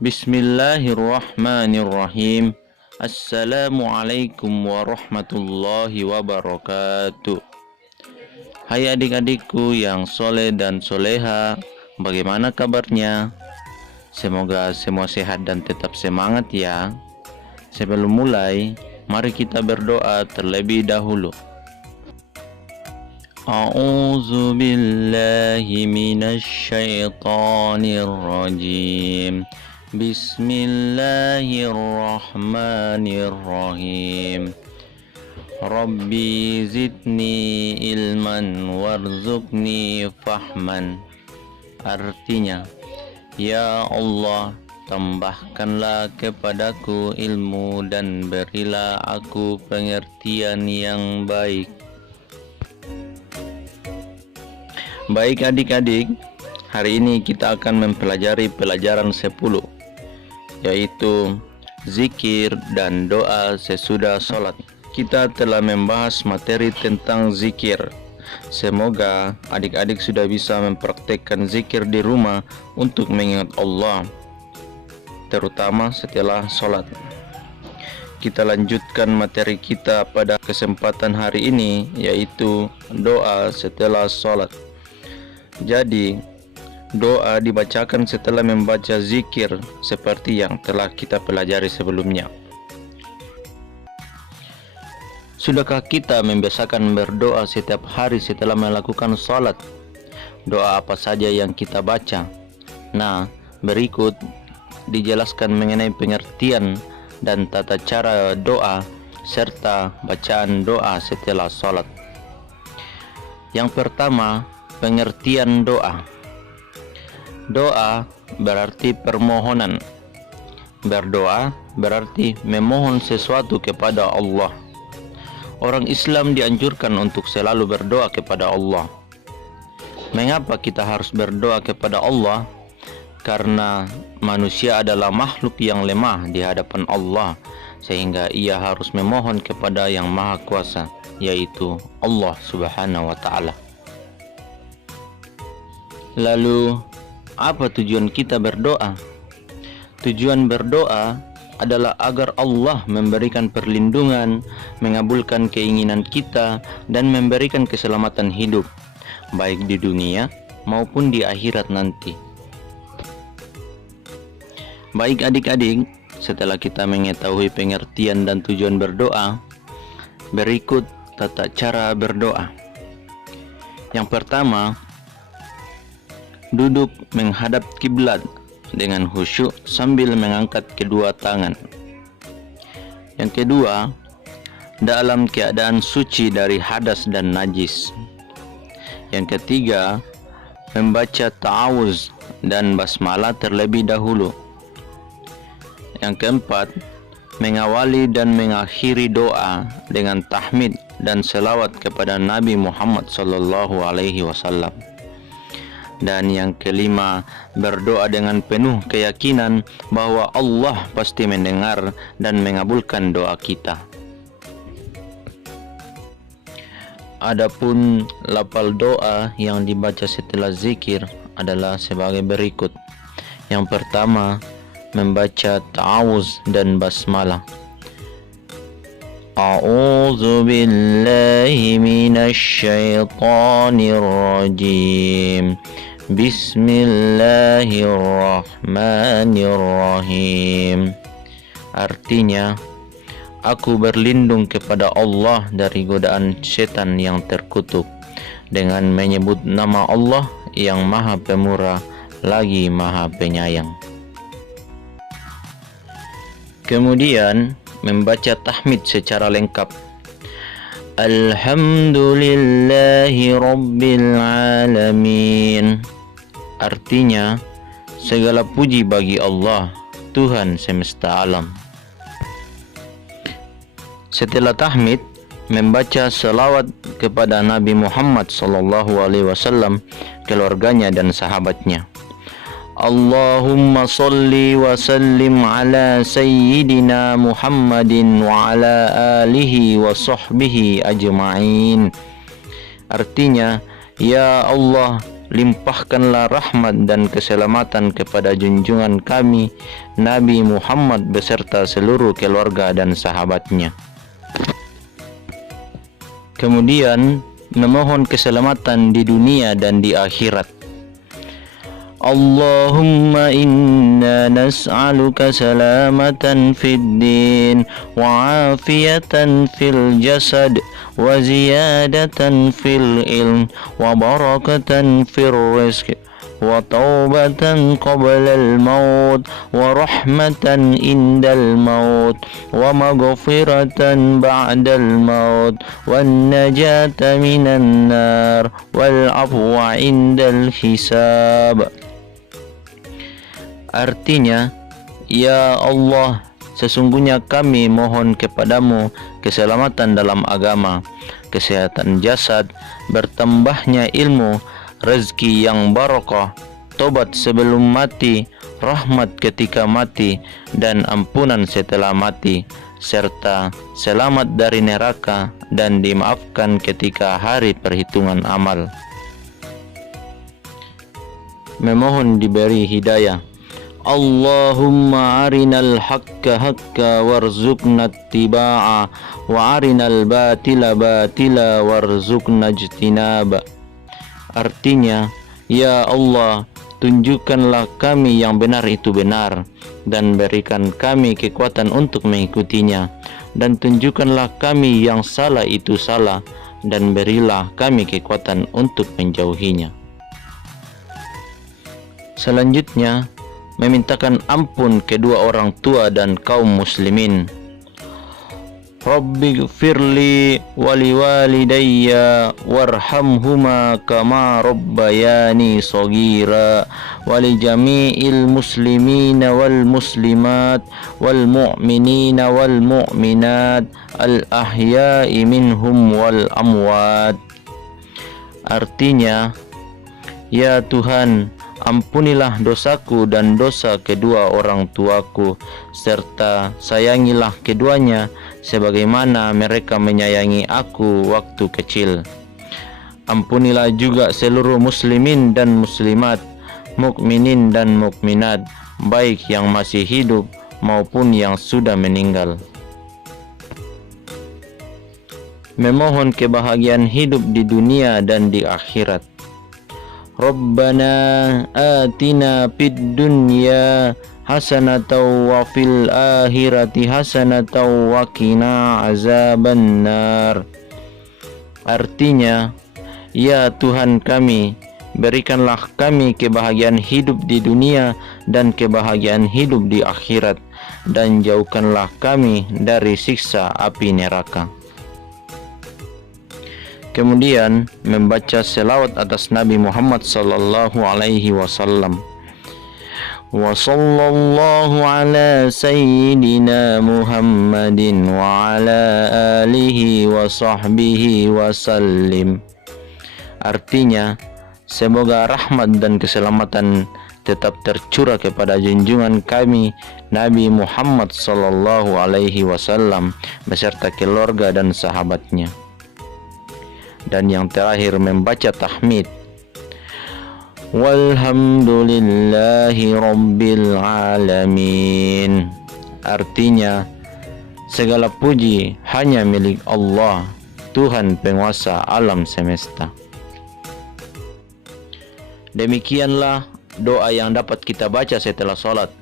Bismillahirrahmanirrahim. Assalamualaikum warahmatullahi wabarakatuh. Hai adik-adikku yang soleh dan soleha, bagaimana kabarnya? Semoga semua sehat dan tetap semangat ya. Sebelum mulai, mari kita berdoa terlebih dahulu. A'udzu billahi minasy syaithanir rajim. Bismillahirrahmanirrahim. Rabbi zidni ilman warzuqni fahman. Artinya, ya Allah, tambahkanlah kepadaku ilmu dan berilah aku pengertian yang baik. Baik adik-adik, hari ini kita akan mempelajari pelajaran 10, yaitu zikir dan doa sesudah sholat. Kita telah membahas materi tentang zikir. Semoga adik-adik sudah bisa mempraktekkan zikir di rumah untuk mengingat Allah, terutama setelah sholat. Kita lanjutkan materi kita pada kesempatan hari ini, yaitu doa setelah sholat. Jadi, doa dibacakan setelah membaca zikir seperti yang telah kita pelajari sebelumnya. Sudahkah kita membiasakan berdoa setiap hari setelah melakukan sholat? Doa apa saja yang kita baca? Nah, berikut dijelaskan mengenai pengertian dan tata cara doa serta bacaan doa setelah sholat. Yang pertama, pengertian doa. Doa berarti permohonan. Berdoa berarti memohon sesuatu kepada Allah. Orang Islam dianjurkan untuk selalu berdoa kepada Allah. Mengapa kita harus berdoa kepada Allah? Karena manusia adalah makhluk yang lemah di hadapan Allah, sehingga ia harus memohon kepada Yang Maha Kuasa, yaitu Allah Subhanahu wa Ta'ala. Lalu, apa tujuan kita berdoa? Tujuan berdoa adalah agar Allah memberikan perlindungan, mengabulkan keinginan kita, dan memberikan keselamatan hidup, baik di dunia maupun di akhirat nanti. Baik adik-adik, setelah kita mengetahui pengertian dan tujuan berdoa, berikut tata cara berdoa. Yang pertama, duduk menghadap kiblat dengan khusyuk sambil mengangkat kedua tangan. Yang kedua, dalam keadaan suci dari hadas dan najis. Yang ketiga, membaca ta'awuz dan basmalah terlebih dahulu. Yang keempat, mengawali dan mengakhiri doa dengan tahmid dan selawat kepada Nabi Muhammad SAW. Dan yang kelima, berdoa dengan penuh keyakinan bahwa Allah pasti mendengar dan mengabulkan doa kita. Adapun lafal doa yang dibaca setelah zikir adalah sebagai berikut. Yang pertama, membaca ta'awuz dan basmalah. A'udzu billahi minasy syaithanir rajim. Bismillahirrahmanirrahim. Artinya, aku berlindung kepada Allah dari godaan setan yang terkutuk dengan menyebut nama Allah yang Maha Pemurah lagi Maha Penyayang. Kemudian, membaca tahmid secara lengkap. Alhamdulillahi Rabbil Alamin. Artinya, segala puji bagi Allah, Tuhan semesta alam. Setelah tahmid, membaca selawat kepada Nabi Muhammad SAW, keluarganya dan sahabatnya. Allahumma salli wa sallim ala sayyidina Muhammadin wa ala alihi wa sahbihi ajma'in. Artinya, ya Allah, limpahkanlah rahmat dan keselamatan kepada junjungan kami Nabi Muhammad beserta seluruh keluarga dan sahabatnya. Kemudian memohon keselamatan di dunia dan di akhirat. Allahumma inna nas'aluka salamatan fid din wa afiyatan fil jasad wa ziyadatan fil ilm wa barakatan fil rizq wa taubatan qabla al-maut wa rahmatan indal maut wa maghfiratan ba'dal maut wan najata minan nar wal afwa indal hisab. Artinya, ya Allah, sesungguhnya kami mohon kepadamu keselamatan dalam agama, kesehatan jasad, bertambahnya ilmu, rezeki yang barokah, tobat sebelum mati, rahmat ketika mati, dan ampunan setelah mati, serta selamat dari neraka dan dimaafkan ketika hari perhitungan amal. Memohon diberi hidayah. Allahumma arinal haqqa haqqa warzuqna ittiba'a wa arinal batila batila warzuqna ijtinaba. Artinya, ya Allah, tunjukkanlah kami yang benar itu benar dan berikan kami kekuatan untuk mengikutinya, dan tunjukkanlah kami yang salah itu salah dan berilah kami kekuatan untuk menjauhinya. Selanjutnya, memintakan ampun kedua orang tua dan kaum muslimin. Rabbighfirli wali walidayya warhamhuma kama rabbayani shaghira wali jami'il muslimina wal muslimat wal mu'minina wal mu'minat al ahya'i minhum wal amwat. Artinya, ya Tuhan, ampunilah dosaku dan dosa kedua orang tuaku, serta sayangilah keduanya sebagaimana mereka menyayangi aku waktu kecil. Ampunilah juga seluruh muslimin dan muslimat, mukminin dan mukminat, baik yang masih hidup maupun yang sudah meninggal. Memohon kebahagiaan hidup di dunia dan di akhirat. Rabbana atina fid dunya hasanatan wa fil akhirati hasanatan wa qina azabannar. Artinya, ya Tuhan kami, berikanlah kami kebahagiaan hidup di dunia dan kebahagiaan hidup di akhirat, dan jauhkanlah kami dari siksa api neraka. Kemudian membaca selawat atas Nabi Muhammad sallallahu alaihi wasallam. Wa sallallahu ala sayyidina Muhammadin wa ala alihi wa sahbihi wa sallim. Artinya, semoga rahmat dan keselamatan tetap tercurah kepada junjungan kami Nabi Muhammad sallallahu alaihi wasallam beserta keluarga dan sahabatnya. Dan yang terakhir membaca tahmid. Walhamdulillahi rabbil alamin. Artinya, segala puji hanya milik Allah, Tuhan penguasa alam semesta. Demikianlah doa yang dapat kita baca setelah sholat.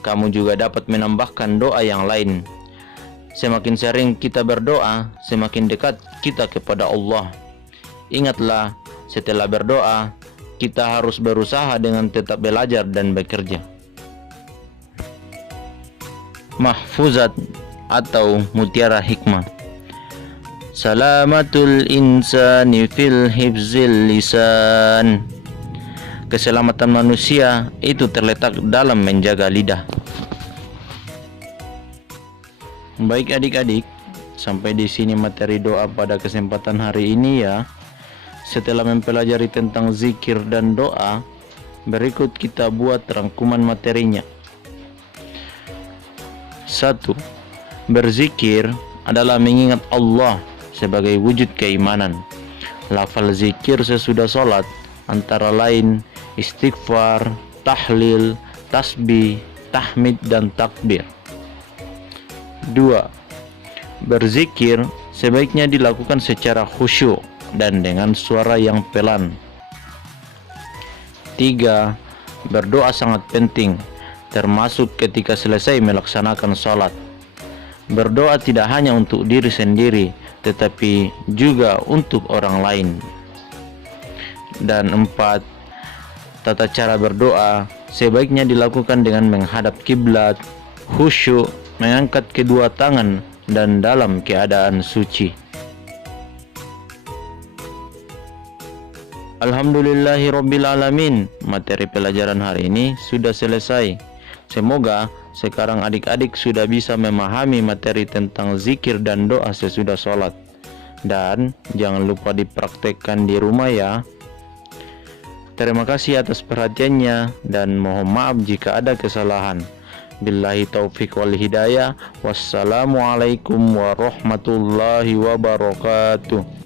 Kamu juga dapat menambahkan doa yang lain. Semakin sering kita berdoa, semakin dekat kita kepada Allah. Ingatlah, setelah berdoa, kita harus berusaha dengan tetap belajar dan bekerja. Mahfuzat atau mutiara hikmah. Salamatul insani fil hifzil lisan. Keselamatan manusia itu terletak dalam menjaga lidah. Baik adik-adik, sampai di sini materi doa pada kesempatan hari ini ya. Setelah mempelajari tentang zikir dan doa, berikut kita buat rangkuman materinya. 1. Berzikir adalah mengingat Allah sebagai wujud keimanan. Lafal zikir sesudah sholat antara lain istighfar, tahlil, tasbih, tahmid, dan takbir. 2. Berzikir sebaiknya dilakukan secara khusyuk dan dengan suara yang pelan. 3. Berdoa sangat penting, termasuk ketika selesai melaksanakan sholat. Berdoa tidak hanya untuk diri sendiri, tetapi juga untuk orang lain. Dan 4. Tata cara berdoa sebaiknya dilakukan dengan menghadap kiblat, khusyuk, mengangkat kedua tangan, dan dalam keadaan suci. Alhamdulillahirabbil alamin. Materi pelajaran hari ini sudah selesai. Semoga sekarang adik-adik sudah bisa memahami materi tentang zikir dan doa sesudah sholat. Dan jangan lupa dipraktekkan di rumah ya. Terima kasih atas perhatiannya dan mohon maaf jika ada kesalahan. Billahi taufik wal hidayah. Wassalamualaikum warahmatullahi wabarakatuh.